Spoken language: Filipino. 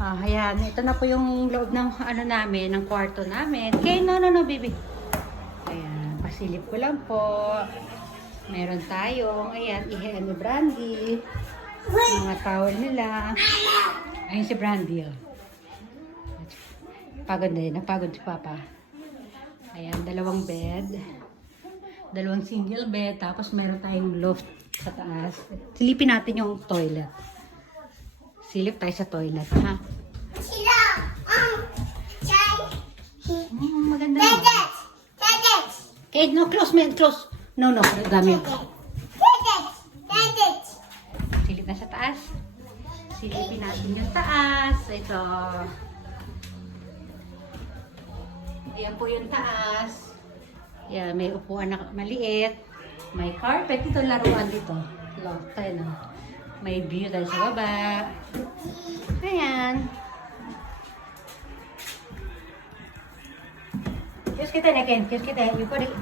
Ayan. Ito na po yung loob ng ano namin, ng kwarto namin. Okay, no, baby. Ayan. Pasilip ko lang po. Meron tayong, ayan, ihihan ni Brandy. Mga towel nila. Ayun si Brandy, oh. Pagod na yun. Napagod si Papa. Ayan, dalawang bed. Dalawang single bed. Tapos meron tayong loft sa taas. Silipin natin yung toilet. Silip tayo sa toilet, ha? Maganda na. Okay, no, close, man. Close. No, dami. Silip na sa taas. Silipin natin yung taas. Ito. Ayan po yung taas. Ayan, may upuan na maliit. May carpet. Ito, laruan dito. Loft tayo na. May view tayo sa baba. Ayan. Kiss kita na, Ken. Kiss kita. You put it.